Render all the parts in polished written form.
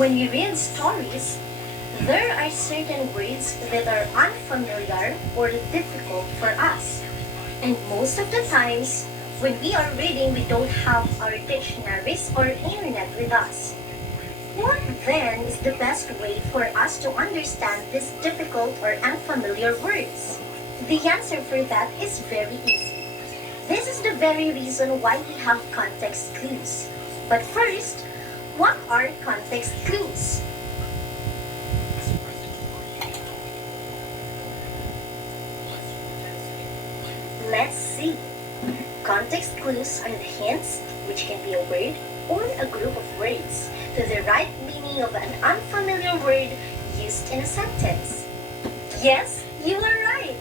When we read stories, there are certain words that are unfamiliar or difficult for us. And most of the times, when we are reading, we don't have our dictionaries or internet with us. What then is the best way for us to understand these difficult or unfamiliar words? The answer for that is very easy. This is the very reason why we have context clues. But first, what are context clues? Let's see. Context clues are the hints, which can be a word or a group of words, to the right meaning of an unfamiliar word used in a sentence. Yes, you are right.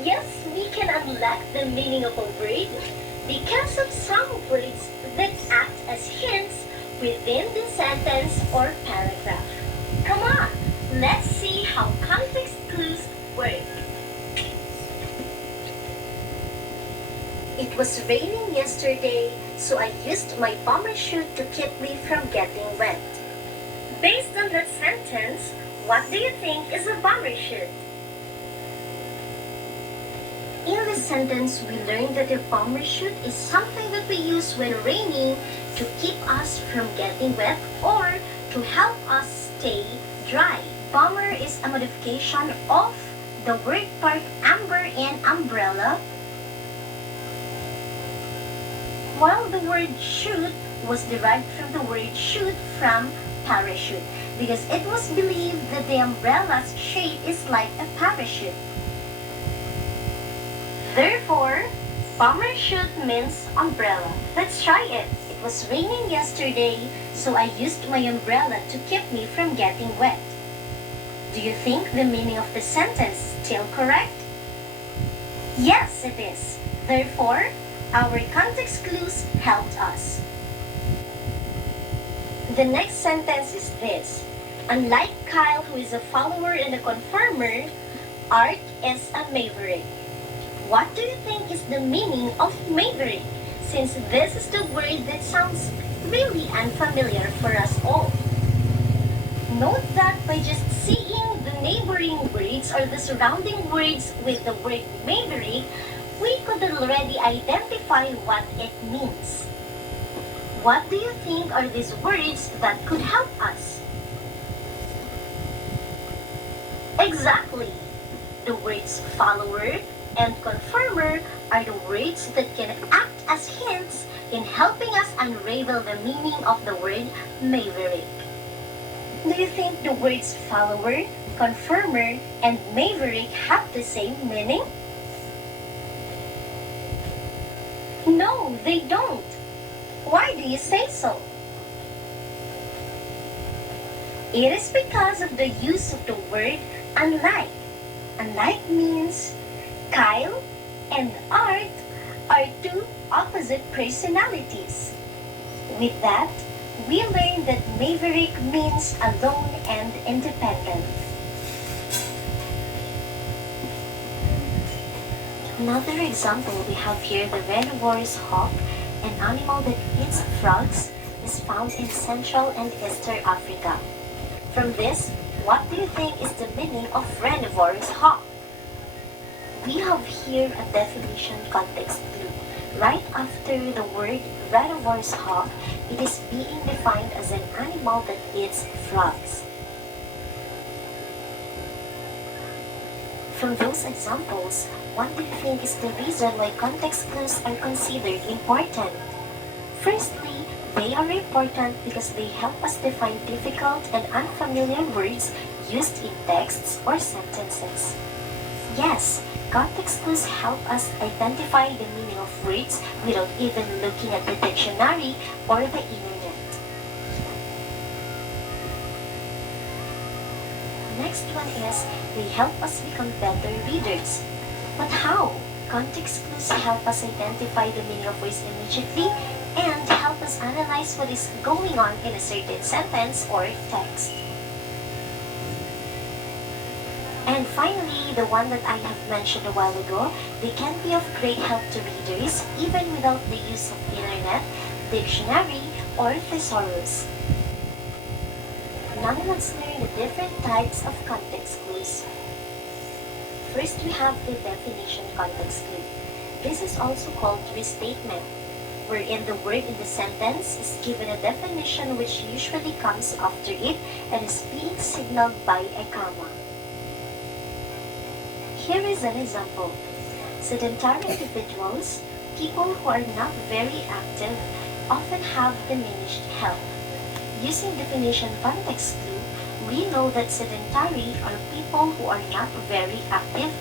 Yes, we can unlock the meaning of a word because of some words that act as hints within the sentence or paragraph. Come on, let's see how context clues work. It was raining yesterday, so I used my bomber chute to keep me from getting wet. Based on that sentence, what do you think is a bomber chute? In this sentence, we learned that a bomber chute is something that we use when raining to keep us from getting wet or to help us stay dry. Bomber is a modification of the word part amber in umbrella, while the word chute was derived from the word chute from parachute because it was believed that the umbrella's shape is like a parachute. Therefore, bomber chute means umbrella. Let's try it. It was raining yesterday, so I used my umbrella to keep me from getting wet. Do you think the meaning of the sentence is still correct? Yes, it is. Therefore, our context clues helped us. The next sentence is this. Unlike Kyle, who is a follower and a confirmer, Art is a maverick. What do you think is the meaning of maverick? Since this is the word that sounds really unfamiliar for us all. Note that by just seeing the neighboring words or the surrounding words with the word maverick, we could already identify what it means. What do you think are these words that could help us? Exactly! The words follower and confirmer are the words that can act as hints in helping us unravel the meaning of the word maverick. Do you think the words follower, confirmer, and maverick have the same meaning? No, they don't. Why do you say so? It is because of the use of the word unlike. Unlike means Kyle and Art are two opposite personalities. With that, we learned that maverick means alone and independent. Another example we have here, the carnivorous hawk, an animal that eats frogs, is found in Central and Eastern Africa. From this, what do you think is the meaning of carnivorous hawk? We have here a definition context clue. Right after the word carnivorous hawk, it is being defined as an animal that eats frogs. From those examples, what do you think is the reason why context clues are considered important? Firstly, they are important because they help us define difficult and unfamiliar words used in texts or sentences. Yes, context clues help us identify the meaning of words without even looking at the dictionary or the internet. Next one is, they help us become better readers. But how? Context clues help us identify the meaning of words immediately and help us analyze what is going on in a certain sentence or text. And finally, the one that I have mentioned a while ago, they can be of great help to readers even without the use of internet, dictionary, or thesaurus. Now let's learn the different types of context clues. First, we have the definition context clue. This is also called restatement, wherein the word in the sentence is given a definition which usually comes after it and is being signaled by a comma. Here is an example. Sedentary individuals, people who are not very active, often have diminished health. Using definition context clue, we know that sedentary are people who are not very active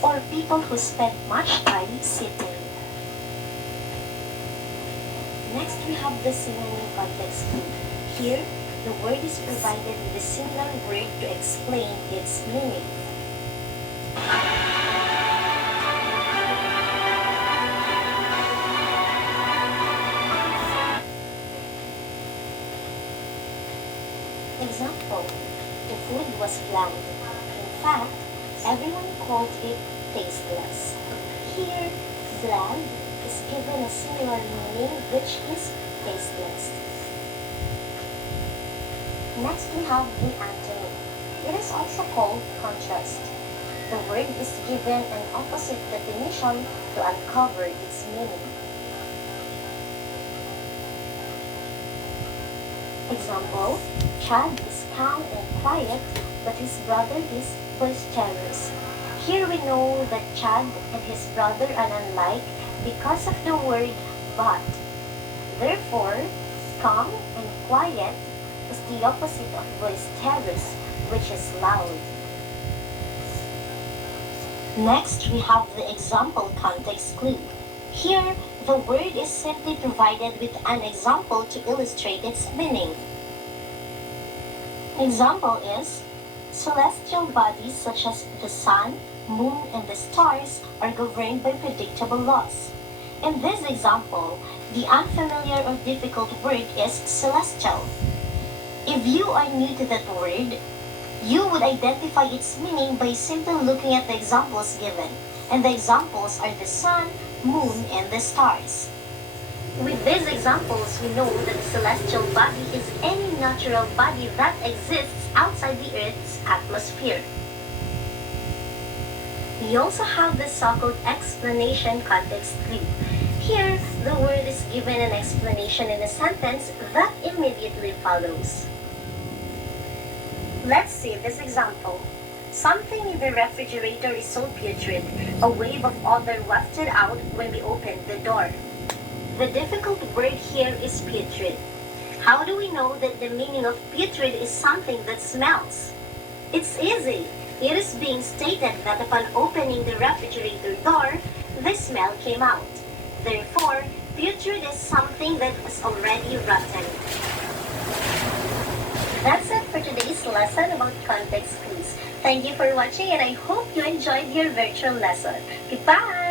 or people who spend much time sitting. Next, we have the synonym context clue. Here, the word is provided with a similar word to explain its meaning. Example, the food was bland. In fact, everyone called it tasteless. Here, bland is given a similar meaning which is tasteless. Next, we have the antonym. It is also called contrast. The word is given an opposite definition to uncover its meaning. Example, Chad is calm and quiet, but his brother is boisterous. Here we know that Chad and his brother are unlike because of the word but. Therefore, calm and quiet is the opposite of boisterous, which is loud. Next, we have the example context clue. Here, the word is simply provided with an example to illustrate its meaning. Example is, celestial bodies such as the sun, moon, and the stars are governed by predictable laws. In this example, the unfamiliar or difficult word is celestial. If you are new to that word, you would identify its meaning by simply looking at the examples given, and the examples are the sun, moon, and the stars. With these examples, we know that the celestial body is any natural body that exists outside the Earth's atmosphere. We also have the so-called explanation context clue. Here, the word is given an explanation in a sentence that immediately follows. Let's see this example. Something in the refrigerator is so putrid, a wave of odor wafted out when we opened the door. The difficult word here is putrid. How do we know that the meaning of putrid is something that smells? It's easy. It is being stated that upon opening the refrigerator door, the smell came out. Therefore, putrid is something that is already rotten. That's it for today's lesson about context clues. Thank you for watching and I hope you enjoyed your virtual lesson. Goodbye!